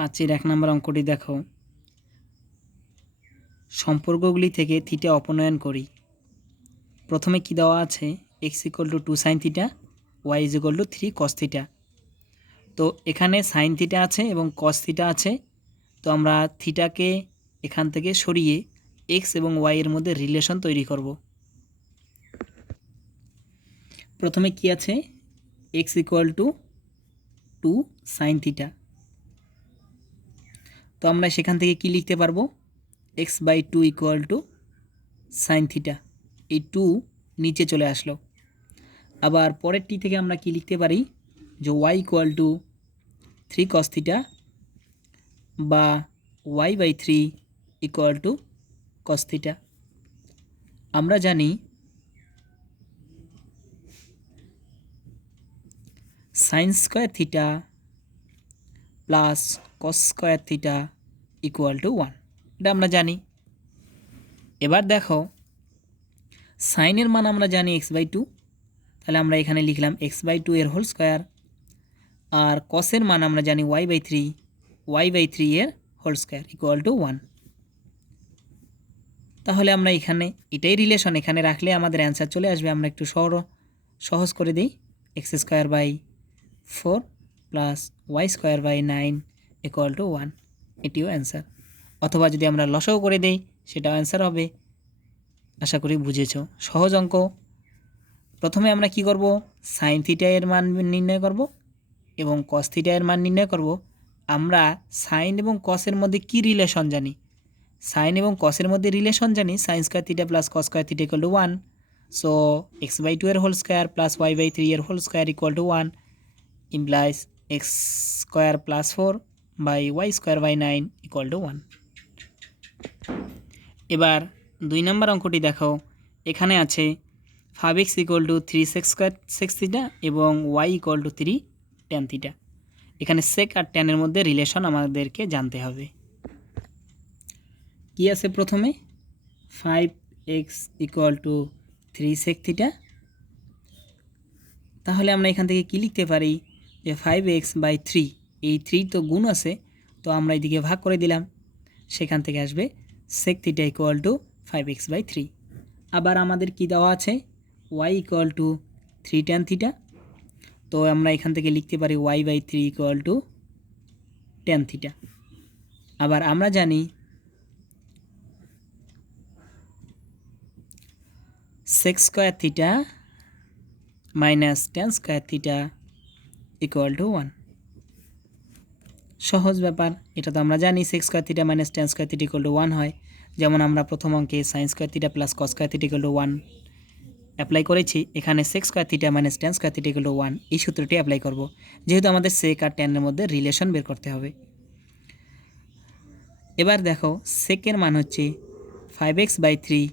5 1 নম্বর অঙ্কটি দেখো। সম্পর্কগুলি থেকে থিটা অপনয়ন করি। প্রথমে কি দেওয়া আছে, x = 2 sin theta, y = 3 cos theta. তো এখানে sin থিটা আছে এবং cos থিটা আছে। তো আমরা থিটাকে এখান থেকে সরিয়ে x এবং y এর মধ্যে রিলেশন তৈরি করব। প্রথমে কি আছে, x = 2 sin থিটা। তো আমরা সেখান থেকে কি লিখতে পারবো, x/2 = sin থিটা। এই 2 নিচে চলে আসলো। আবার পরেরটি থেকে আমরা কি লিখতে পারি, যে y = 3 cos থিটা বা y/3 = cos থিটা। আমরা জানি sin square theta plus cos square theta = 1, এটা আমরা জানি। এবার দেখো, সাইনের মান আমরা জানি x/2, তাহলে আমরা এখানে লিখলাম x/2 এর হোল স্কয়ার। আর কসের মান আমরা জানি y/3 এর হোল স্কয়ার = 1। তাহলে আমরা এখানে এটাই রিলেশন এখানে রাখলে আমাদের অ্যান্সার চলে আসবে। আমরা একটু সহজ করে দিই, x²/4 প্লাস y²/9 = 1, এটিও অ্যান্সার। অথবা যদি আমরা লসাও করে দেই সেটাও অ্যান্সার হবে। আশা করি বুঝেছ। সহজ অঙ্ক। প্রথমে আমরা কি করব, সাইন থিটা এর মান নির্ণয় করব এবং কস থিটা এর মান নির্ণয় করব। আমরা সাইন এবং কসের মধ্যে কি রিলেশন জানি, সাইন এবং কসের মধ্যে রিলেশন জানি sin square theta plus cos square theta = 1। So x/2 এর হোল স্কয়ার প্লাস y/3 এর whole square = 1 implies x² + 4 by y²/9 = 1। এবার 2 নম্বর অঙ্কটি দেখো। এখানে আছে 5x = 3 sec থিটা এবং y = 3 tan থিটা। এখানে sec আর tan এর মধ্যে রিলেশন আমাদেরকে জানতে হবে। কি আছে, প্রথমে 5x = 3 sec থিটা। তাহলে আমরা এখান থেকে কি লিখতে পারি, যে 5x/3, এই 3 তো গুণ আছে, তো আমরা এদিকে ভাগ করে দিলাম, সেখান থেকে আসবে sec থিটা = 5x/3। আবার আমাদের কি দেওয়া আছে, y = 3 tan থিটা। তো আমরা এখান থেকে লিখতে পারি y/3 = tan থিটা। আবার আমরা জানি sec square theta minus tan square theta = 1। সহজ ব্যাপার, এটা তো আমরা জানি sec square theta minus tan square theta = 1 হয়। যেমন আমরা প্রথম অঙ্কে sin square theta plus cos square theta = 1 apply করেছি, এখানে sec square theta minus tan square theta = 1, এই সূত্রটি অ্যাপ্লাই করব, যেহেতু আমাদের sec আর tan এর মধ্যে রিলেশন বের করতে হবে। এবার দেখো, sec এর মান হচ্ছে 5x/3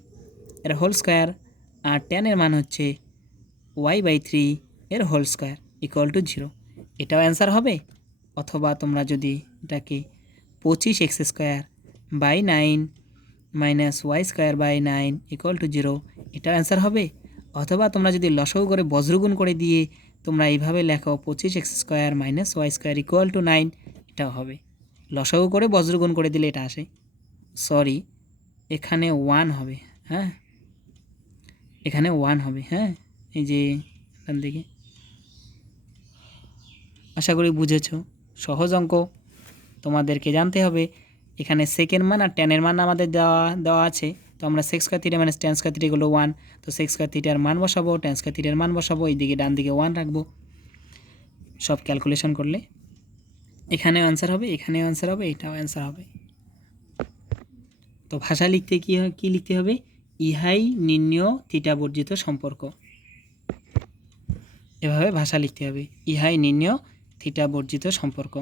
এর হোল স্কয়ার আর tan এর মান হচ্ছে y/3 এর হোল স্কয়ার = 0, এটাও অ্যান্সার হবে। অথবা তোমরা যদি এটাকে 25x²/9 মাইনাস y²/9 = 0, এটাও অ্যান্সার হবে। অথবা তোমরা যদি লসাগু করে বজ্রগুণ করে দিয়ে তোমরা এইভাবে লেখো 25x² - y² = 9, এটাও হবে। লসাগু করে বজ্রগুণ করে দিলে এটা আসে। সরি, এখানে 1 হবে। হ্যাঁ, এখানে 1 হবে। হ্যাঁ, এই যে এখান থেকে। আশা করি বুঝেছ। সহজ অঙ্ক, তোমাদেরকে জানতে হবে এখানে সেকের মান আর ট্যানের মান আমাদের দেওয়া আছে। তো আমরা sec square theta minus tan square theta = 1, তো sec স্কয়ার থিটার মান বসাবো, tan স্কয়ার থিটার মান বসাবো, এইদিকে ডান দিকে 1 রাখবো। সব ক্যালকুলেশন করলে এখানেও অ্যান্সার হবে, এখানেও অ্যান্সার হবে, এটাও অ্যান্সার হবে। তো ভাষা লিখতে কি লিখতে হবে, ইহাই নির্ণেয় থিটা বর্জিত সম্পর্ক। এভাবে ভাষা লিখতে হবে, ইহাই নির্ণেয় থিটা বর্জিত সম্পর্ক।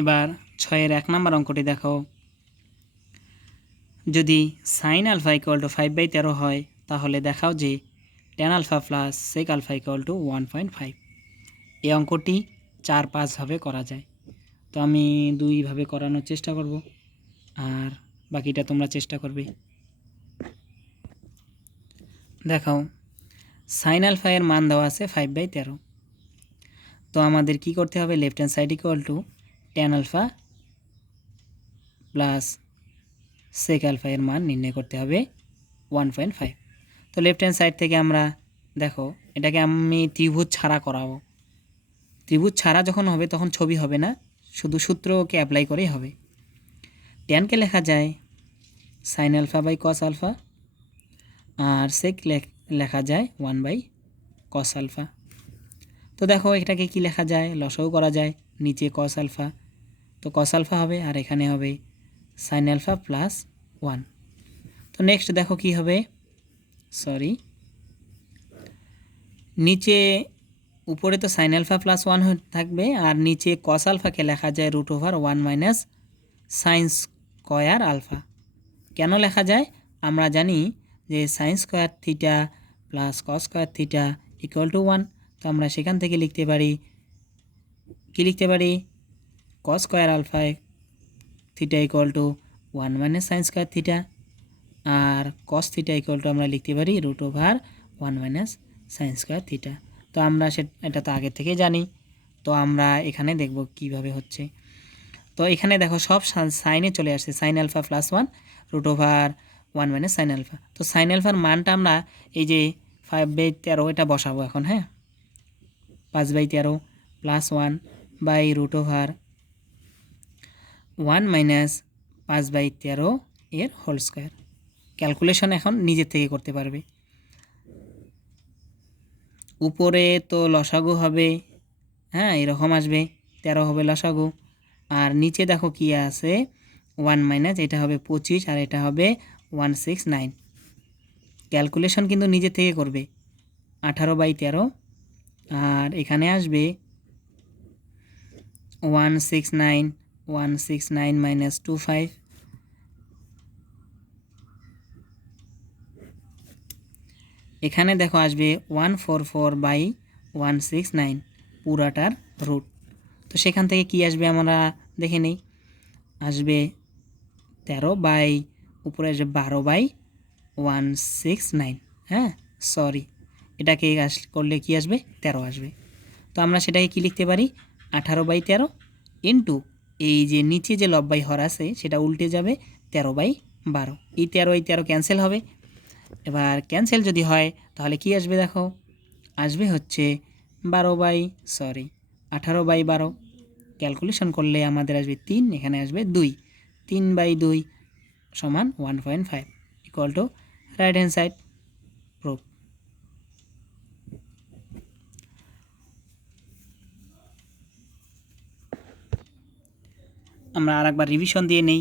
এবার 6 1 নম্বর অঙ্কটি দেখো। যদি sin α = 5/13 হয়, তাহলে দেখাও যে tan α প্লাস sec α = 1.5। এই অঙ্কটি 4-5 ভাবে করা যায়। তো আমি 2 ভাবে করানোর চেষ্টা করব, আর বাকিটা তোমরা চেষ্টা করবে। দেখাও, sin α এর মান দেওয়া আছে 5/13। তো আমাদের কি করতে হবে, left hand side equal to tan alpha plus sec alpha এর মান নির্ণয় করতে হবে 1.5। তো লেফট হ্যান্ড সাইড থেকে আমরা দেখো এটাকে আমি ত্রিভুজ ছাড়া করাবো। ত্রিভুজ ছাড়া যখন হবে তখন ছবি হবে না, শুধু সূত্রকে অ্যাপ্লাই করেই হবে। ট্যানকে লেখা যায় sine alpha by cos alpha, আর সেক লেখা যায় 1/cos আলফা। তো দেখো এটাকে কি লেখা যায়, লসাও করা যায়, নিচে কস আলফা, তো কস আলফা হবে আর এখানে হবে সাইন আলফা প্লাস 1। তো নেক্সট দেখো কি হবে, নিচে উপরে তো সাইন আলফা প্লাস 1 থাকবে, আর নিচে কস আলফাকে লেখা যায় √1 মাইনাস সাইন স্কোয়ার আলফা। কেন লেখা যায়, আমরা জানি যে sign square theta plus cos square theta equal to 1। তো আমরা সেখান থেকে লিখতে পারি, কি লিখতে পারি, cos square alpha theta equal to 1 minus sine square theta, আর কস থিটা ইকুয়াল টু আমরা লিখতে পারি √1 মাইনাস সাইন স্কোয়ার থিটা। তো আমরা এটা তো আগে থেকেই জানি, তো আমরা এখানে দেখব কিভাবে হচ্ছে। তো এখানে দেখো সব সাইনে চলে আসছে, sine alpha plus 1 √1 minus sine alpha. তো সাইন আলফার মানটা আমরা এই যে 5/13 এটা বসাবো এখন, হ্যাঁ, 5/13 প্লাস 1 বাই √1 মাইনাস 5/13 এর হোল স্কোয়ার। ক্যালকুলেশন এখন নিজের থেকে করতে পারবে। উপরে তো লসাগু হবে, হ্যাঁ, এরকম আসবে, 13 হবে লসাগু, আর নিচে দেখো কি আছে 1 মাইনাস, এটা হবে 25 আর এটা হবে 169। ক্যালকুলেশন কিন্তু নিজে থেকে করবে, 18/13 আর এখানে আসবে 169 মাইনাস 25, এখানে দেখো আসবে 144/169 পুরাটার রুট। তো সেখান থেকে কি আসবে আমরা দেখে নেই, আসবে 13 উপরে আসবে 12/169, হ্যাঁ সরি, এটাকে করলে কি আসবে 13 আসবে। তো আমরা সেটাকে কি লিখতে পারি, 18/13 ইন্টু এই যে নিচে যে লব্বাই হর আছে সেটা উল্টে যাবে 13/12, এই 13 ক্যান্সেল হবে। এবার ক্যান্সেল যদি হয় তাহলে কি আসবে দেখো, আসবে হচ্ছে 18/12, ক্যালকুলেশন করলে আমাদের আসবে 3, এখানে আসবে 2, 3/2 সমান 1.5 equal to right hand side proof. আমরা আরেকবার রিভিশন দিয়ে নেই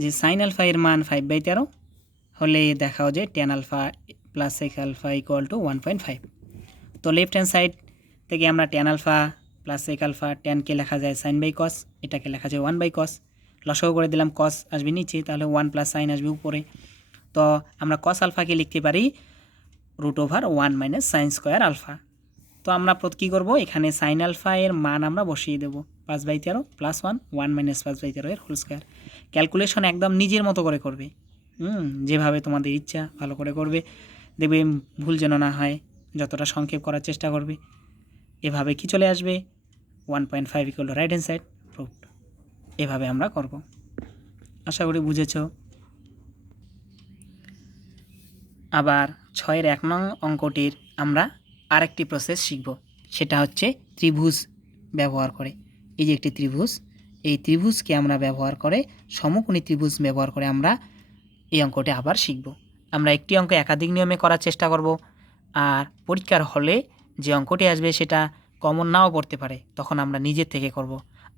যে সাইন আলফা এর মান 5/13 হলে দেখাও যে tan alpha plus sec alpha equal to 1.5। তো লেফট হ্যান্ড সাইড থেকে আমরা tan alpha plus sec alpha, ট্যানকে লেখা যায় সাইন বাই কস, এটাকে লেখা যায় 1/cos, লসাগু করে দিলাম, কস আসবে নিচে, তাহলে 1 প্লাস সাইন আসবে উপরে। তো আমরা কস আলফাকে লিখতে পারি √1 মাইনাস সাইন স্কোয়ার আলফা। তো আমরা কী করবো, এখানে সাইন আলফা এর মান আমরা বসিয়ে দেবো 5/13 প্লাস 1 মাইনাস 5/13 এর হোল স্কোয়ার। ক্যালকুলেশন একদম নিজের মতো করে করবে, যেভাবে তোমাদের ইচ্ছা ভালো করে করবে, দেখবে ভুল যেন না হয়, যতটা সংক্ষেপ করার চেষ্টা করবে। এভাবে কি চলে আসবে 1.5 equal to right hand side proofed. এভাবে আমরা করব, আশা করি বুঝেছ। আবার 6-এর 1 নং অঙ্কটির আমরা আরেকটি প্রসেস শিখব, সেটা হচ্ছে ত্রিভুজ ব্যবহার করে। এই যে একটি ত্রিভুজ, এই ত্রিভুজকে আমরা ব্যবহার করে, সমকোণী ত্রিভুজ ব্যবহার করে আমরা এই অঙ্কটি আবার শিখব। আমরা একটি অঙ্ক একাধিক নিয়মে করার চেষ্টা করব, আর পরীক্ষার হলে যে অঙ্কটি আসবে সেটা কমন নাও পড়তে পারে, তখন আমরা নিজের থেকে করব।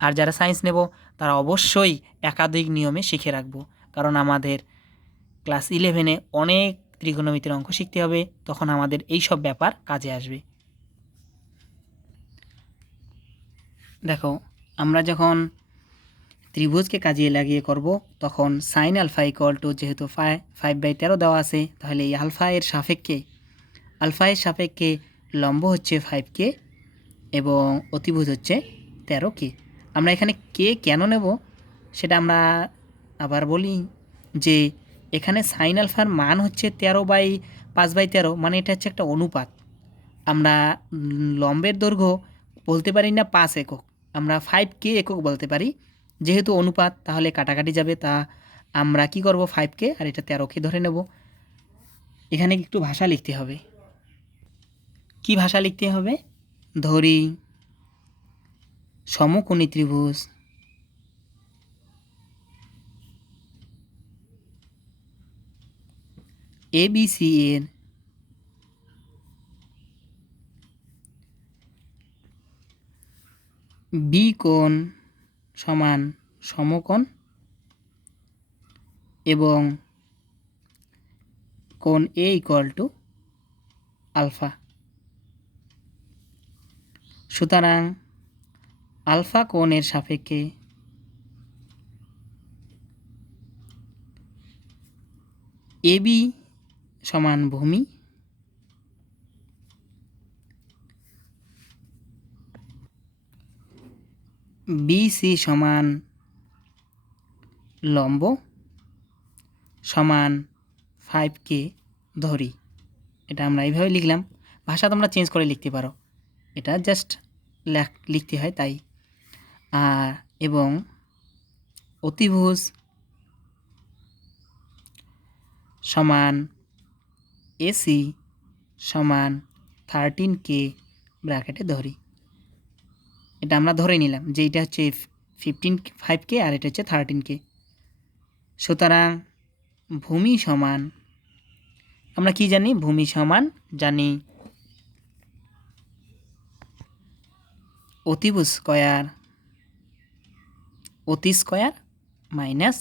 আর যারা সায়েন্স নেব তারা অবশ্যই একাধিক নিয়মে শিখে রাখব, কারণ আমাদের ক্লাস 11-এ অনেক ত্রিকোণমিতির অঙ্ক শিখতে হবে, তখন আমাদের এই সব ব্যাপার কাজে আসবে। দেখো আমরা যখন ত্রিভুজকে কাজে লাগিয়ে করব তখন সাইন আলফা ইকুয়াল টু, যেহেতু 5/13 দেওয়া আছে, তাহলে এই আলফা এর সাপেক্ষে লম্ব হচ্ছে 5K এবং অতিভুজ হচ্ছে 13K। আমরা এখানে কে কেন নেব সেটা আমরা আবার বলি, যে এখানে সাইন আলফার মান হচ্ছে 13/5/13, মানে এটা হচ্ছে একটা অনুপাত। আমরা লম্বের দৈর্ঘ্য বলতে পারি না 5 একক, আমরা 5K একক বলতে পারি। যেহেতু অনুপাত তাহলে কাটাকাটি যাবে, তা আমরা কি করব 5K আর এটা 13K ধরে নেব। এখানে একটু ভাষা লিখতে হবে। কি ভাষা লিখতে হবে? ধরি সমকোণী ত্রিভুজ ABC এর বি কোণ সমান সমকোণ এবং কোণ A = আলফা। সুতরাং আলফা কোণের সাপেক্ষে AB সমান ভূমি, BC সমান লম্ব সমান 5K ধরি। এটা আমরা এইভাবে লিখলাম। ভাষা তোমরা চেঞ্জ করে লিখতে পারো, এটা জাস্ট লিখতে হয় তাই। এবং অতিভুজ সমান AC সমান 13K ব্র্যাকেটে ধরি। এটা আমরা ধরে নিলাম যে এটা হচ্ছে 5K আর এটা হচ্ছে 13K। সুতরাং ভূমি সমান, আমরা কি জানি? ভূমি সমান জানি অতিভুজ স্কয়ার অতি স্কয়ার মাইনাস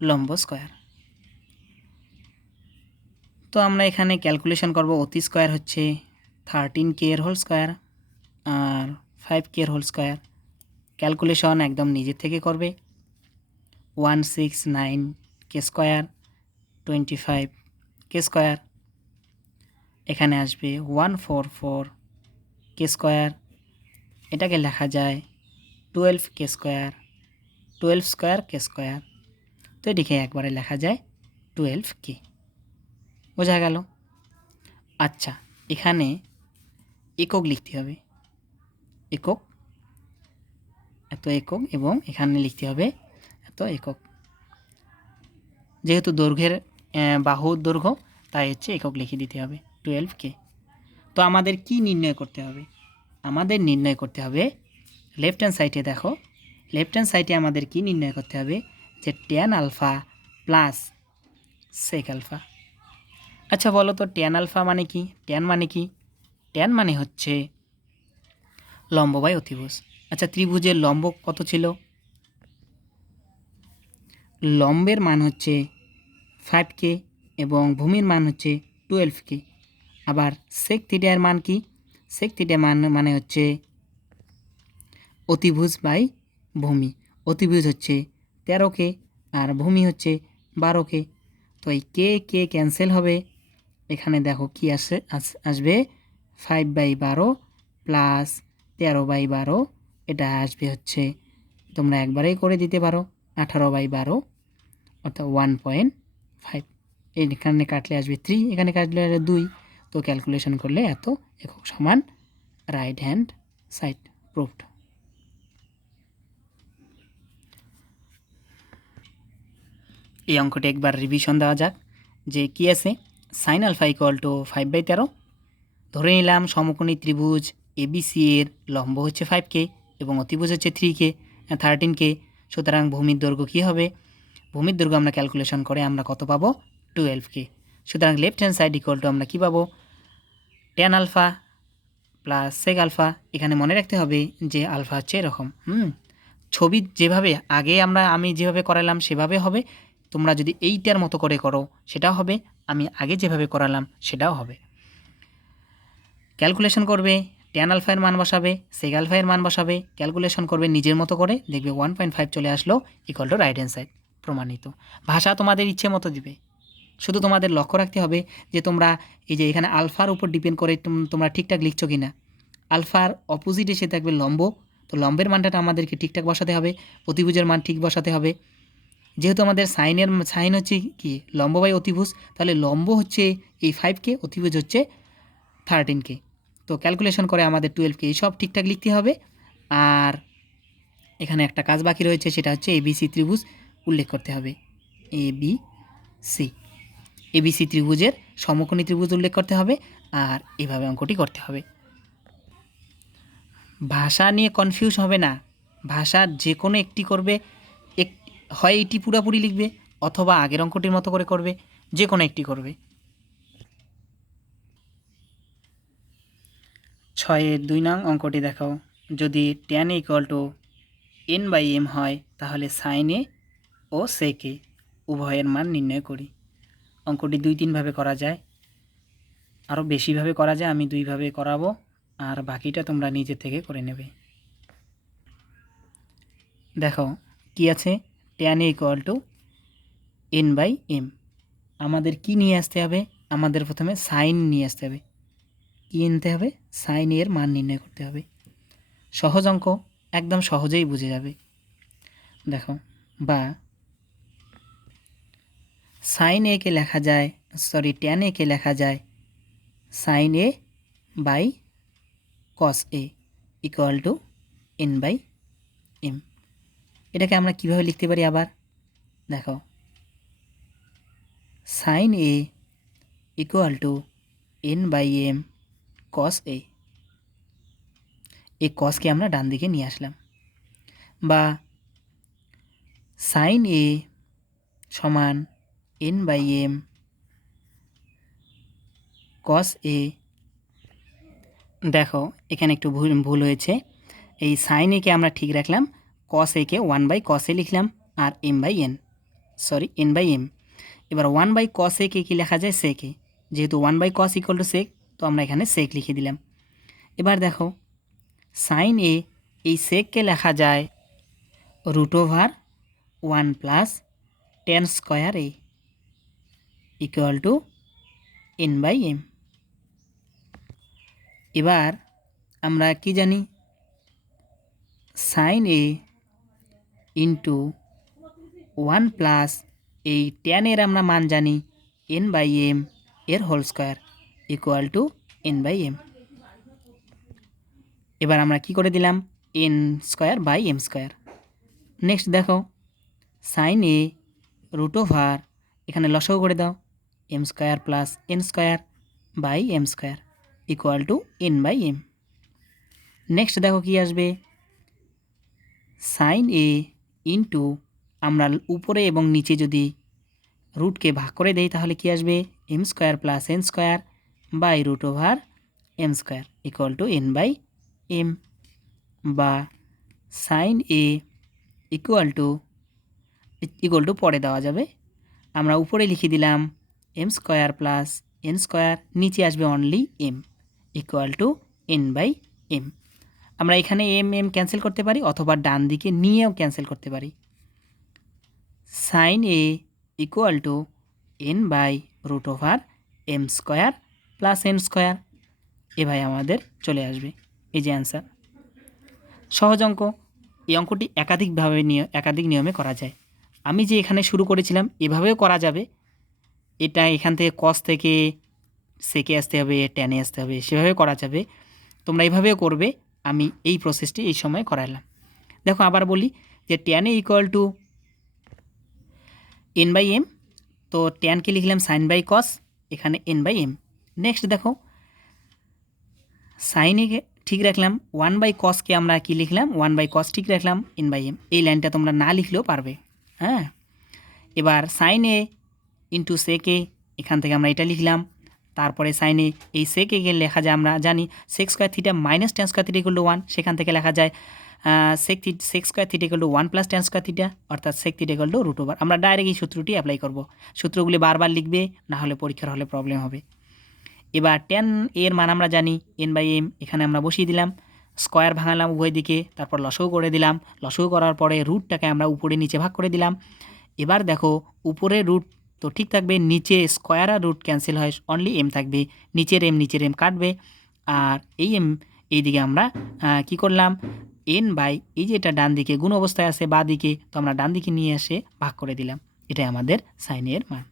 লম্ব স্কয়ার। তো আমরা এখানে ক্যালকুলেশন করব। অতি স্কয়ার হচ্ছে 13K এর হোল স্কয়ার আর 5K এর হোল স্কয়ার। ক্যালকুলেশন একদম নিজের থেকে করবে। 169K স্কয়ার 25K স্কয়ার, এখানে আসবে 144K স্কয়ার। এটাকে লেখা যায় 12K square, 12 square K square. তো এটিকে একবারে লেখা যায় 12K। বোঝা গেল? আচ্ছা, এখানে একক লিখতে হবে। একক, এত একক, এবং এখানে লিখতে হবে এত একক। যেহেতু দৈর্ঘ্যের বাহুর দৈর্ঘ্য, তাই হচ্ছে একক লিখে দিতে হবে 12K। তো আমাদের কি নির্ণয় করতে হবে? আমাদের নির্ণয় করতে হবে, লেফট হ্যান্ড সাইডে দেখো, লেফট হ্যান্ড সাইডে আমাদের কি নির্ণয় করতে হবে? যে tan alpha plus sec alpha. আচ্ছা বলো তো tan আলফা মানে কি? tan মানে কি? tan মানে হচ্ছে লম্ব বাই অতিভুজ। আচ্ছা, ত্রিভুজের লম্ব কত ছিল? লম্বের মান হচ্ছে 5K এবং ভূমির মান হচ্ছে 12K। আবার sec থিটা এর মান কি? sec থিটা মানে হচ্ছে অতিভুজ বাই ভূমি। অতিভুজ হচ্ছে 13K আর ভূমি হচ্ছে 12K। তো এই কে ক্যান্সেল হবে। এখানে দেখো কি আসবে 5/12 প্লাস 13/12। এটা আসবে হচ্ছে, তোমরা একবারেই করে দিতে পারো, 18/12 অর্থাৎ 1.5। এখানে কাটলে আসবে 3, এখানে কাটলে আসবে 2। তো ক্যালকুলেশন করলে এত একক সমান রাইট হ্যান্ড সাইড প্রুভড। এই অঙ্কটি একবার রিভিশন দেওয়া যাক যে কি আছে। Sine alpha = 5/13। ধরে নিলাম সমকোণী ত্রিভুজ ABC এর লম্ব হচ্ছে 5K এবং অতিভুজ হচ্ছে 13K। সুতরাং ভূমির দৈর্ঘ্য কী হবে? ভূমির দৈর্ঘ্য আমরা ক্যালকুলেশন করে আমরা কত পাবো? 12K। সুতরাং লেফট হ্যান্ড সাইড = আমরা কী পাবো? tan alpha plus sec alpha. এখানে মনে রাখতে হবে যে আলফা হচ্ছে এরকম, ছবি যেভাবে আমি যেভাবে করালাম সেভাবে হবে। তোমরা যদি এইটার মতো করে করো সেটাও হবে, আমি আগে যেভাবে করালাম সেটাও হবে। ক্যালকুলেশন করবে, tan আলফা এর মান বসাবে, sec আলফা এর মান বসাবে, ক্যালকুলেশন করবে নিজের মতো করে, দেখবে 1.5 চলে আসলো = রাইট হ্যান্ড সাইড। প্রমাণিত। ভাষা তোমাদের ইচ্ছে মতো দিবে, শুধু তোমাদের লক্ষ্য রাখতে হবে যে তোমরা এই যে এখানে আলফার উপর ডিপেন্ড করে তোমরা ঠিকঠাক লিখছো কি না। আলফার অপোজিট এসে থাকবে লম্ব, তো লম্বের মানটা আমাদেরকে ঠিকঠাক বসাতে হবে, অতিভুজের মান ঠিক বসাতে হবে। যেহেতু আমাদের সাইন হচ্ছে কি লম্ব বাই অতিভুজ, তাহলে লম্ব হচ্ছে এই 5K, অতিভুজ হচ্ছে 13K। তো ক্যালকুলেশন করে আমাদের 12কে এই সব ঠিকঠাক লিখতে হবে। আর এখানে একটা কাজ বাকি রয়েছে, সেটা হচ্ছে এবিসি ত্রিভুজ উল্লেখ করতে হবে। এবিসি ত্রিভুজের সমকোণী ত্রিভুজ উল্লেখ করতে হবে, আর এভাবে অঙ্কটি করতে হবে। ভাষা নিয়ে কনফিউজ হবে না, ভাষার যে কোনো একটি করবে, হয় এটি পুরোপুরি লিখবে অথবা আগের অঙ্কটির মতো করে করবে, যে কোনো একটি করবে। 6-এর 2 নং অঙ্কটি দেখাও। যদি tan a = n/m হয় তাহলে sin a O sec a উভয়ের মান নির্ণয় করি। অঙ্কটি 2-3 ভাবে করা যায়, আরও বেশিভাবে করা যায়। আমি 2 ভাবে করাবো, আর বাকিটা তোমরা নিজে থেকে করে নেবে। দেখো কি আছে, tan a = n/m। আমাদের কি নিয়ে আসতে হবে? আমাদের প্রথমে সাইন নিয়ে আসতে হবে। কি নিতে হবে? সাইন এর মান নির্ণয় করতে হবে। সহজ অঙ্ক, একদম সহজেই বুঝে যাবে। দেখো, বা সাইন এ কে লেখা যায়, tan a কে লেখা যায় sin a by cos a = n/m। এটাকে আমরা কিভাবে লিখতে পারি আবার? দেখো, sin a = n/m cos a। এই কসকে আমরা ডান দিকে নিয়ে আসলাম। বা sin a সমান n/m cos a। দেখো এখানে একটু ভুল হয়েছে। এই sin a কে আমরা ঠিক রাখলাম, cos a K 1/cos a লিখলাম, আর n/m। এবার 1/cos a কে কী লেখা যায়? sec a। যেহেতু 1/cos = sec, তো আমরা এখানে sec লিখে দিলাম। এবার দেখো, sin a এই sec কে লেখা যায় √1 + tan² a = n/m। এবার আমরা কি জানি? sin a * 1 প্লাস এই tan এর আমরা মান জানি n/m এর হোল স্কয়ার = n/m। এবার আমরা কি করে দিলাম? n²/m²। নেক্সট দেখো, sin a √, এখানে লসাগু করে দাও, m² + n²/m² = n/m। নেক্সট দেখো কি আসবে? sin a ইন্টু, আমরা উপরে এবং নিচে যদি রুটকে ভাগ করে দেই তাহলে কি আসবে? m² + n²/√m² = n/m। বা sin a ইকুয়াল টু পরে দেওয়া যাবে, আমরা উপরে লিখে দিলাম m² + n², নিচে আসবে অনলি m = n/m। আমরা এখানে m ক্যান্সেল করতে পারি, অথবা ডান দিকে নিয়েও ক্যান্সেল করতে পারি। sin a = n/√m² + n², এভাবে আমাদের চলে আসবে। এই যে অ্যান্সার। সহজ অঙ্ক। এই অঙ্কটি একাধিক নিয়মে করা যায়। আমি যে এখানে শুরু করেছিলাম এভাবেও করা যাবে। এটা এখান থেকে cos থেকে সেকে আসতে হবে, tan এ আসতে হবে, সেভাবে করা যাবে। তোমরা এইভাবেও করবে। আমি এই প্রসেসটি এই সময় করালাম। দেখো আবার বলি যে tan a = n/m, তো tan কে লিখলাম sin/cos, এখানে n/m। নেক্সট দেখো, sin a কে ঠিক রাখলাম, 1/cos কে আমরা কি লিখলাম? 1/cos ঠিক রাখলাম, n/m। এই লাইনটা তোমরা না লিখলেও পারবে। হ্যাঁ, এবার sin a into sec a, এখান থেকে আমরা এটা লিখলাম। তারপরে sin a এই sec a কে লেখা যায়, আমরা জানি sec² θ - tan² θ = 1, সেখান থেকে লেখা যায় sec² θ = 1 + tan² θ, অর্থাৎ sec θ = √। আমরা ডাইরেক্ট এই সূত্রটি অ্যাপ্লাই করব। সূত্রগুলি বারবার লিখবে, না হলে পরীক্ষার হলে প্রবলেম হবে। এবার tan এর মান আমরা জানি n/m, এখানে আমরা বসিয়ে দিলাম, স্কয়ার ভাঙালাম উভয় দিকে, তারপর লসাগু করে দিলাম। লসাগু করার পরে রুটটাকে আমরা উপরে নিচে ভাগ করে দিলাম। এবার দেখো, উপরে রুট তো ঠিক থাকবে, নিচে স্কয়ার আর রুট ক্যান্সেল হয়, অনলি m থাকবে। নিচের m কাটবে, আর এই m এইদিকে আমরা কি করলাম? এই যে এটা ডান দিকে গুণ অবস্থায় আছে বা দিকে, তো আমরা ডান দিকে নিয়ে এসে ভাগ করে দিলাম। এটাই আমাদের সাইনের মান।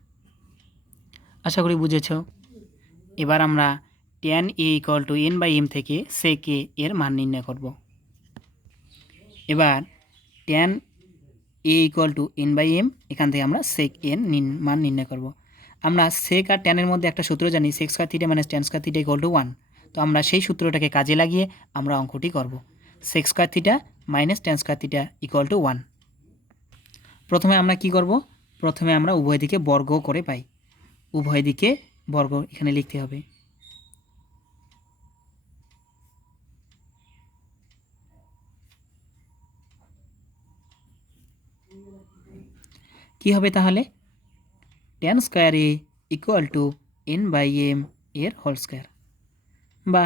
আশা করি বুঝেছ। এবার আমরা tan A equal to N by M থেকে সেক এ এর মান নির্ণয় করব। এবার tan A equal to N by M, এখান থেকে আমরা সেক এন মান নির্ণয় করব। আমরা সেক আর ট্যানের মধ্যে একটা সূত্র জানি, sec square theta minus tan square theta equal to 1। তো আমরা সেই সূত্রটাকে কাজে লাগিয়ে আমরা অঙ্কটি করব। Sec square theta minus tan square theta equal to 1। প্রথমে আমরা কি করব? প্রথমে আমরা উভয় দিকে বর্গ করে পাই। উভয় দিকে বর্গ এখানে লিখতে হবে। কি হবে তাহলে? Tan square A equal to N by M এর হোল স্কয়ার, বা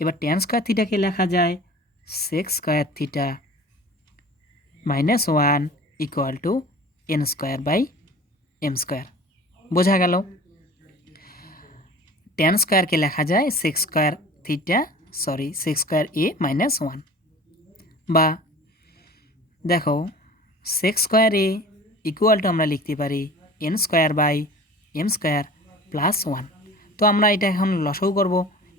এবার ট্যান স্কয়ার থিটাকে লেখা যায় sec square theta minus 1 equal to N square by M square. বোঝা গেল? ট্যান স্কয়ারকে লেখা যায় sec square sec square A minus 1, বা দেখো sec square A equal to আমরা লিখতে পারি N square by M square plus 1। তো আমরা এটা এখন লসাগু করব।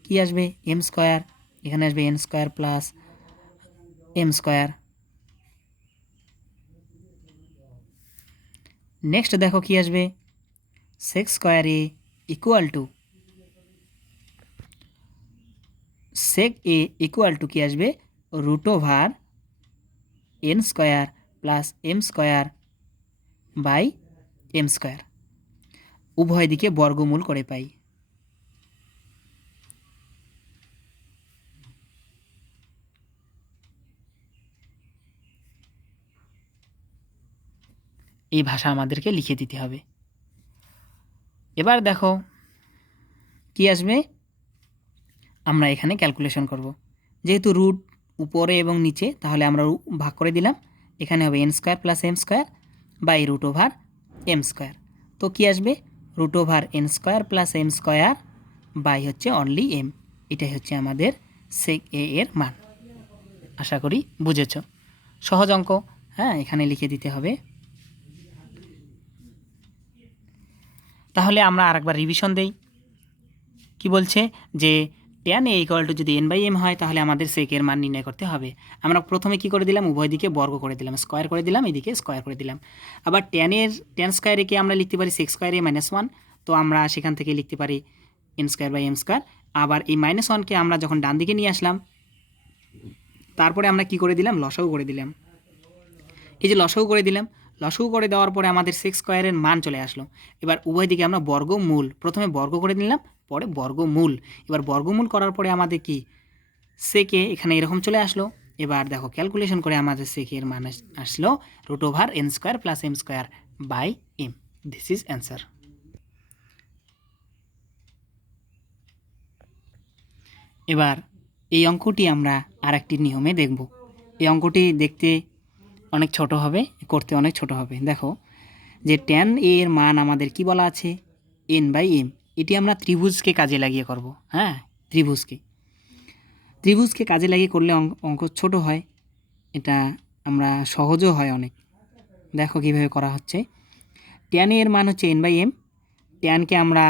কি আসবে? এম স্কয়ার, এখানে আসবে N square plus M square. Next দেখো কি আসবে? Sec square A equal to কি আসবে? Root over N square plus M square by M square. উভয় দিকে বর্গমূল করে পাই। এই ভাষা আমাদেরকে লিখে দিতে হবে। এবার দেখো কি আসবে? আমরা এখানে ক্যালকুলেশন করব। যেহেতু রুট উপরে এবং নিচে, তাহলে আমরা ভাগ করে দিলাম। এখানে হবে N square plus M square by root over M square. তো কি আসবে? Root over N square plus M square by হচ্ছে অনলি এম। এটাই হচ্ছে আমাদের সেক এ এর মান। আশা করি বুঝেছ। সহজ অঙ্ক, হ্যাঁ, এখানে লিখে দিতে হবে। তাহলে আমরা আরেকবার রিভিশন দেই। কি বলছে? যে ট্যান এ ইকুয়াল টু যদি এন বাই এম হয়, তাহলে আমাদের সেক এর মান নির্ণয় করতে হবে। আমরা প্রথমে কি করে দিলাম? উভয় দিকে বর্গ করে দিলাম, স্কয়ার করে দিলাম, এদিকে স্কয়ার করে দিলাম। আবার ট্যান স্কয়ার একে আমরা লিখতে পারি সেক স্কয়ার এ মাইনাস 1। তো আমরা সেখান থেকে লিখতে পারি N square by M square. আবার এই মাইনাস 1কে আমরা যখন ডান দিকে নিয়ে আসলাম, তারপরে আমরা কি করে দিলাম? লসাগু করে দিলাম। এই যে লসাগু করে দিলাম, লসাগু করে দেওয়ার পরে আমাদের সেক স্কয়ারের মান চলে আসলো। এবার উভয় দিকে আমরা বর্গমূল, প্রথমে বর্গ করে নিলাম, পরে বর্গমূল। এবার বর্গমূল করার পরে আমাদের কি সেকে এখানে এরকম চলে আসলো। এবার দেখো ক্যালকুলেশন করে আমাদের সেকের মান আসলো root over N square plus M square by M. This is answer. এবার এই অঙ্কটি আমরা আরেকটি নিয়মে দেখব। এই অঙ্কটি দেখতে অনেক ছোট হবে, করতে অনেক ছোট হবে। দেখো যে ট্যান এর মান আমাদের কি বলা আছে? N by M. এটি আমরা ত্রিভুজকে কাজে লাগিয়ে করব। হ্যাঁ, ত্রিভুজকে কাজে লাগিয়ে করলে অঙ্ক ছোট হয়, এটা আমরা সহজও হয় অনেক। দেখো কীভাবে করা হচ্ছে। ট্যান এর মান হচ্ছে এন বাই এম। ট্যানকে আমরা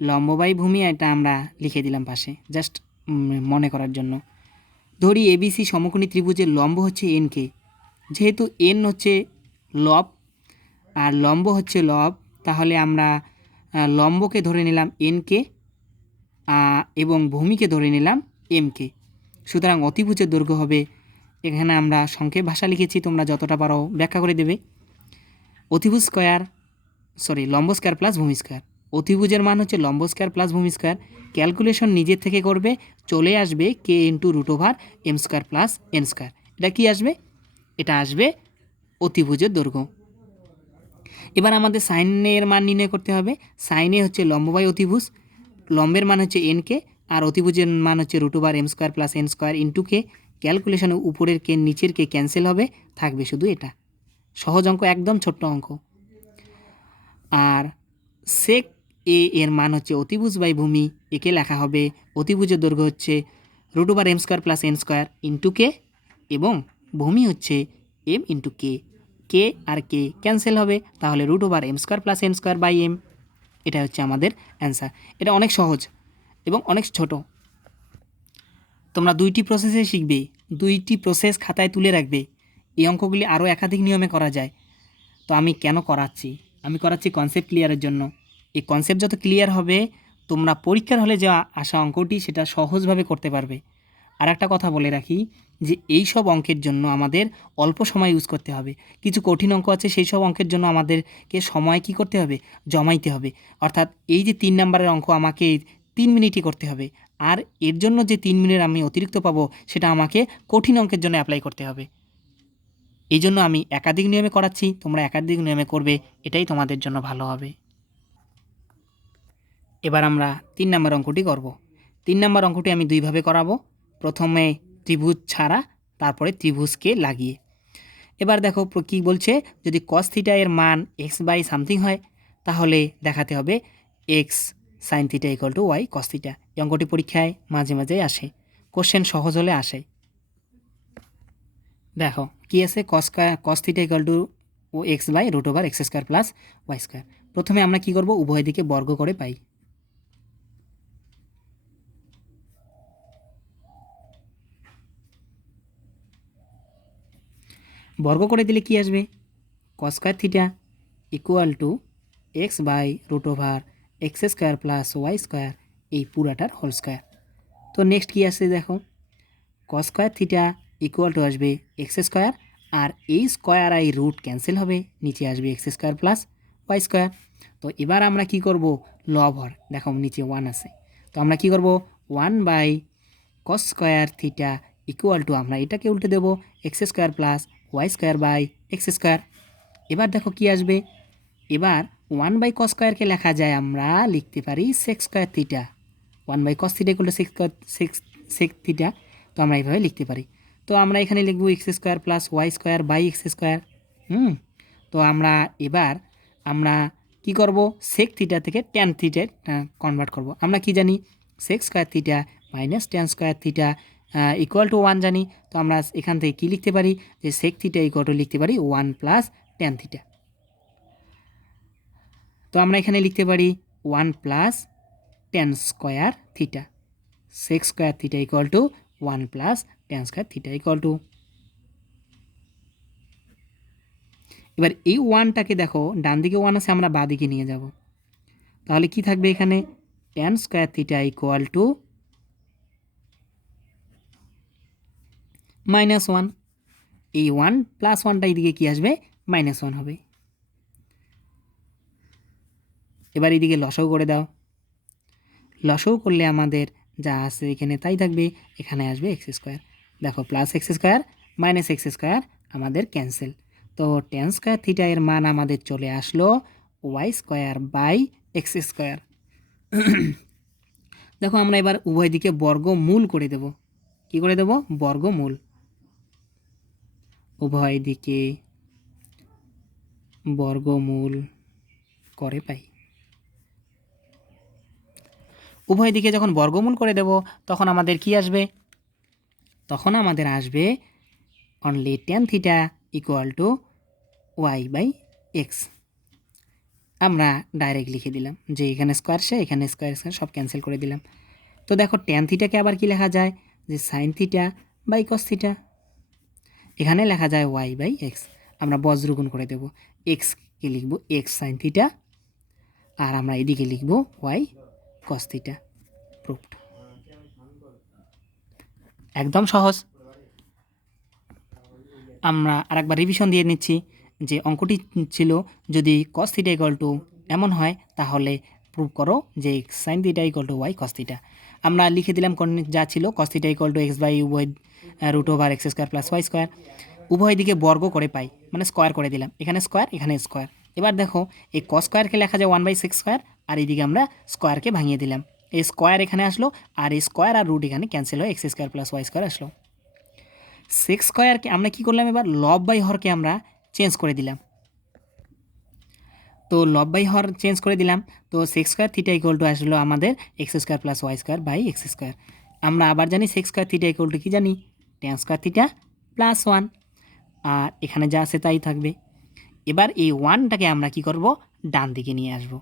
লম্ব বাই ভূমি, এটা আমরা লিখে দিলাম পাশে, জাস্ট মনে করার জন্য। ধরি এবিসি সমকোণী ত্রিভুজের লম্ব হচ্ছে এন কে। যেহেতু এন হচ্ছে লব আর লম্ব হচ্ছে লব, তাহলে আমরা লম্বকে ধরে নিলাম এন কে এবং ভূমিকে ধরে নিলাম এম কে। সুতরাং অতিভুজের দৈর্ঘ্য হবে, এখানে আমরা সংক্ষেপ ভাষা লিখেছি, তোমরা যতটা পারো ব্যাখ্যা করে দেবে। লম্ব স্কয়ার প্লাস ভূমি স্কয়ার। অতিভুজের মান হচ্ছে লম্ব স্কয়ার প্লাস ভূমি স্কয়ার। ক্যালকুলেশন নিজের থেকে করবে, চলে আসবে k into root over M square plus n square. এটা কি আসবে? এটা আসবে অতিভুজের দৈর্ঘ্য। এবার আমাদের সাইনের মান নির্ণয় করতে হবে। সাইনে হচ্ছে লম্ব বাই অতিভুজ, লম্বের মান হচ্ছে এন কে আর অতিভুজের মান হচ্ছে root over M square plus n square into k. ক্যালকুলেশনে উপরের কে নিচের কে ক্যান্সেল হবে, থাকবে শুধু এটা। সহজ অঙ্ক, একদম ছোট্ট অঙ্ক। আর সেক এ এর মান হচ্ছে অতিভুজ বাই ভূমি, একে লেখা হবে অতিভুজের দৈর্ঘ্য হচ্ছে root over M square plus n square into k, এবং ভূমি হচ্ছে এম ইন্টু কে। কে আর কে ক্যান্সেল হবে, তাহলে root over M square plus n square by m. এটা হচ্ছে আমাদের অ্যান্সার। এটা অনেক সহজ, এবং অনেক ছোট। তোমরা 2টি প্রসেসে শিখবে, 2টি প্রসেস খাতায় তুলে রাখবে। এই অঙ্কগুলি আরও একাধিক নিয়মে করা যায়। তো আমি কেন করাচ্ছি? আমি করাচ্ছি কনসেপ্ট ক্লিয়ারের জন্য। এই কনসেপ্ট যত ক্লিয়ার হবে, তোমরা পরীক্ষার হলে যা আসা অঙ্কটি সেটা সহজভাবে করতে পারবে। আর একটা কথা বলে রাখি যে এই সব অঙ্কের জন্য আমাদের অল্প সময় ইউজ করতে হবে। কিছু কঠিন অঙ্ক আছে, সেই সব অঙ্কের জন্য আমাদেরকে সময় কী করতে হবে? জমাইতে হবে। অর্থাৎ এই যে 3 নাম্বারের অঙ্ক আমাকে 3 মিনিটই করতে হবে, আর এর জন্য যে 3 মিনিট আমি অতিরিক্ত পাবো সেটা আমাকে কঠিন অঙ্কের জন্য অ্যাপ্লাই করতে হবে। এই জন্য আমি একাধিক নিয়মে করাচ্ছি, তোমরা একাধিক নিয়মে করবে, এটাই তোমাদের জন্য ভালো হবে। এবার আমরা 3 নাম্বার অঙ্কটি করব। 3 নাম্বার অঙ্কটি আমি দুইভাবে করাবো। প্রথমে ত্রিভুজ ছাড়া, তারপরে ত্রিভুজকে লাগিয়ে। এবার দেখো কী বলছে, যদি cos থিটা এর মান x বাই সামথিং হয়, তাহলে দেখাতে হবে x sine theta equal to Y cos theta. এই অঙ্কটি পরীক্ষায় মাঝে মাঝেই আসে, কোশ্চেন সহজ হলে আসে। দেখো কি আছে, cos থিটা ইকুয়াল টু ও X by root over x square plus Y square. প্রথমে আমরা কি করব, উভয় দিকে বর্গ করে পাই। বর্গ করে দিলে কি আসবে, cos square theta equal to X by root over x square plus Y square, এই পুরাটার হোল স্কোয়ার। তো নেক্সট কী আসছে দেখো, cos square theta equal to আসবে এক্স স্কোয়ার, আর এই স্কোয়ার আর এই রুট ক্যান্সেল হবে, নিচে আসবে X square plus Y square. তো এবার আমরা কি করব, লব হর, দেখো নিচে 1 আছে, তো আমরা কি করব 1 by cos square theta equal to, আমরা এটাকে উল্টে দেবো X square plus Y square by X square. এবার দেখো কি আসবে, এবার 1 বাই cos স্কোয়ারকে লেখা যায়, আমরা লিখতে পারি sec square theta. 1 by cos theta equal to sec theta, তো আমরা এইভাবে লিখতে পারি। তো আমরা এখানে লিখব X square plus Y square by X square. তো আমরা এবার আমরা কি করব, সেক থিটা থেকে ট্যান থিটা কনভার্ট করব। আমরা কি জানি, sec square theta minus tan square theta equal to 1 জানি। তো আমরা এখান থেকে কি লিখতে পারি, যে সেক থিটা ইকুয়াল টু লিখতে পারি 1 প্লাস ট্যান থিটা। তো আমরা এখানে লিখতে পারি 1 plus tan square theta, sec square theta equal to 1 plus tan square theta equal to. এবার এই 1টাকে দেখো ডান দিকে 1 আছে, আমরা বাঁ দিকে নিয়ে যাব, তাহলে কি থাকবে এখানে, tan square theta equal to -1। এই 1 প্লাস 1টা এইদিকে কি আসবে, -1 হবে। এবার এইদিকে লসাগু করে দাও, লসাগু করলে আমাদের যা আছে এখানে তাই থাকবে, এখানে আসবে এক্স স্কোয়ার। দেখো plus X square minus X square আমাদের ক্যান্সেল। তো ট্যান স্কোয়ার থিটা এর মান আমাদের চলে আসলো Y square by X square. দেখো আমরা এবার উভয় দিকে বর্গমূল করে দেব। কি করে দেব, বর্গমূল, উভয় দিকে বর্গমূল করে পাই। উভয় দিকে যখন বর্গমূল করে দেব, তখন আমাদের কি আসবে, তখন আমাদের আসবে only tan theta equal to Y by X. আমরা ডাইরেক্ট লিখে দিলাম যে এখানে স্কোয়ার সে এখানে স্কোয়ার সব ক্যান্সেল করে দিলাম। তো দেখো ট্যান থিটাকে আবার কি লেখা যায়, যে sine theta by cos theta, এখানে লেখা যায় ওয়াই বাই এক্স। আমরা বজ্রগুণ করে দেব, এক্সকে লিখব এক্স সাইন থিটা, আর আমরা এদিকে লিখব ওয়াই কস থিটা। প্রুফড, একদম সহজ। আমরা আরেকবার রিভিশন দিয়ে নিচ্ছি, যে অঙ্কটি ছিল যদি cos থিটা ইকুয়াল টু এমন হয়, তাহলে প্রুভ করো যে sine theta equal to Y cos theta. আমরা লিখে দিলাম যা ছিল, cos theta equal to X by Y root over x square plus Y square. উভয় দিকে বর্গ করে পাই, মানে স্কোয়ার করে দিলাম, এখানে স্কোয়ার এখানে স্কোয়ার। এবার দেখো এই cos স্কোয়ারকে লেখা যায় 1 বাই সেক স্কোয়ার, আর এইদিকে আমরা স্কোয়ারকে ভাঙিয়ে দিলাম, এই স্কোয়ার এখানে আসলো, আর এই স্কোয়ার আর রুট এখানে ক্যান্সেল হয়ে X square plus Y square আসলো। সেক্স স্কোয়ারকে আমরা কি করলাম, এবার লব বাই হরকে আমরা চেঞ্জ করে দিলাম। তো লব বাই হর চেঞ্জ করে দিলাম, তো sec square theta equal to আসলো আমাদের X square plus Y square by X square. আমরা আবার জানি sec square theta equal to কি জানি, ট্যান স্কোয়ার থিটা প্লাস 1, আর এখানে যা আছে তাই থাকবে। এবার এই 1টাকে আমরা কি করব, ডান দিকে নিয়ে আসব,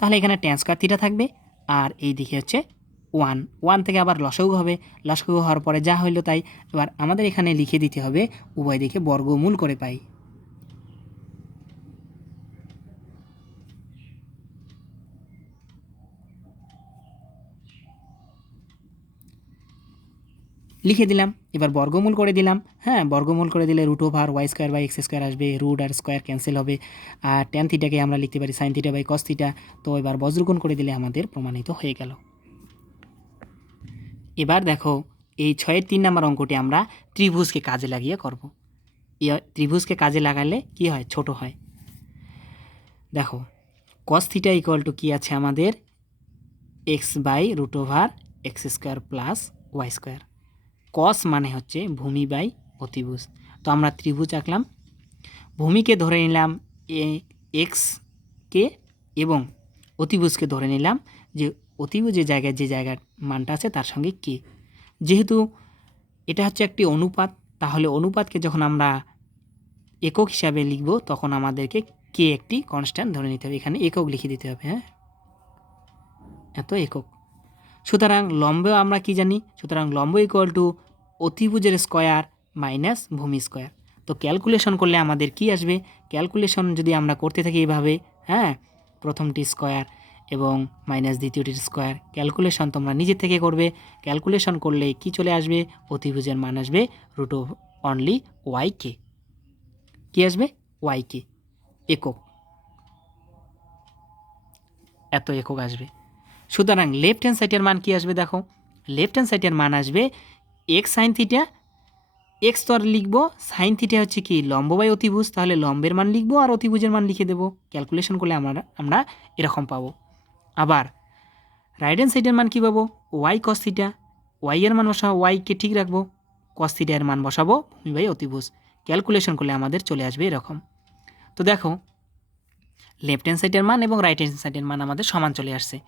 তাহলে এখানে ট্যান স্কোয়ার থিটা থাকবে, আর এই দিকে হচ্ছে 1 থেকে আবার লসাগু হবে, লসাগু হওয়ার পরে যা হইলো তাই। এবার আমাদের এখানে লিখে দিতে হবে উভয় দিকে বর্গমূল করে পাই। লিখে দিলাম, এবার বর্গমূল করে দিলাম। হ্যাঁ, বর্গমূল করে দিলে root over Y square by X square আসবে, রুট আর স্কোয়ার ক্যান্সেল হবে, আর ট্যান থিটাকে আমরা লিখতে পারি sine theta by cos theta. তো এবার বজ্রগুণ করে দিলে আমাদের প্রমাণিত হয়ে গেল। এবার দেখো এই 6-এর 3 নম্বর অঙ্কটি আমরা ত্রিভুজকে কাজে লাগিয়ে করব। ত্রিভুজকে কাজে লাগালে কি হয়, ছোট হয়। দেখো কস থিটা ইকুয়াল টু কী আছে আমাদের, x by root over x square plus Y square. Cos মানে হচ্ছে ভূমি বাই অতিভুজ। তো আমরা ত্রিভুজ আঁকলাম, ভূমিকে ধরে নিলাম এক্সকে এবং অতিভুজকে ধরে নিলাম যে অতিভুজের জায়গায় যে জায়গার মানটা আছে তার সঙ্গে কে। যেহেতু এটা হচ্ছে একটি অনুপাত, তাহলে অনুপাতকে যখন আমরা একক হিসাবে লিখব তখন আমাদেরকে কে একটি কনস্ট্যান্ট ধরে নিতে হবে, এখানে একক লিখে দিতে হবে। হ্যাঁ, এত একক। সুতরাং লম্বেও আমরা কি জানি, সুতরাং লম্ব ইকুয়াল টু অতিভুজের স্কয়ার মাইনাস ভূমি স্কয়ার। তো ক্যালকুলেশন করলে আমাদের কি আসবে, ক্যালকুলেশন যদি আমরা করতে থাকি এইভাবে, হ্যাঁ, প্রথমটি স্কয়ার এবং মাইনাস দ্বিতীয়টির স্কয়ার, ক্যালকুলেশন তোমরা নিজে থেকে করবে। ক্যালকুলেশন করলে কি চলে আসবে, অতিভুজের মান আসবে রুট অফ অনলি ওয়াই কে। কী আসবে, ওয়াই কে, একক, এত একক আসবে। সুতরাং লেফট হ্যান্ড সাইডের মান কি আসবে, দেখো লেফট হ্যান্ড সাইডের মান আসবে এক্স সাইন থিটা। এক্স তো আর লিখবো, সাইন থিটা হচ্ছে কি লম্ব বাই অতিভুজ, তাহলে লম্বের মান লিখবো আর অতিভুজের মান লিখে দেবো। ক্যালকুলেশন করলে আমরা এরকম পাবো। আবার রাইট হ্যান্ড সাইডের মান কী পাবো, ওয়াই কস থিটা। ওয়াই এর মান বসাবো, ওয়াইকে ঠিক রাখবো, কস থিটা এর মান বসাবো ভূমি বাই অতিভুজ। ক্যালকুলেশন করলে আমাদের চলে আসবে এরকম। তো দেখো লেফট হ্যান্ড সাইডের মান এবং রাইট হ্যান্ড সাইডের মান আমাদের সমান চলে আসছে।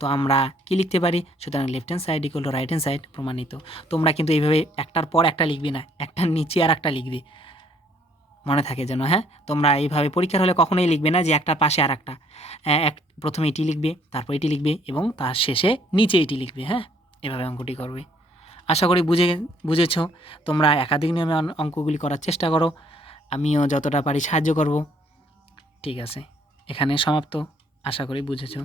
তো আমরা কি লিখতে পারি, সুতরাং left hand side equal two right hand side, প্রমাণিত। তোমরা কিন্তু এইভাবে একটার পর একটা লিখবে না, একটার নিচে আর একটা লিখবে, মনে থাকে যেন। হ্যাঁ, তোমরা এইভাবে পরীক্ষার হলে কখনোই লিখবে না যে একটার পাশে আর একটা, প্রথমে এটি লিখবে, তারপর এটি লিখবে এবং তার শেষে নিচে এটি লিখবে। হ্যাঁ, এভাবে অঙ্কটি করবে। আশা করি বুঝেছ। তোমরা একাধিক নিয়মে অঙ্কগুলি করার চেষ্টা করো, আমিও যতটা পারি সাহায্য করব। ঠিক আছে, এখানে সমাপ্ত। আশা করি বুঝেছো।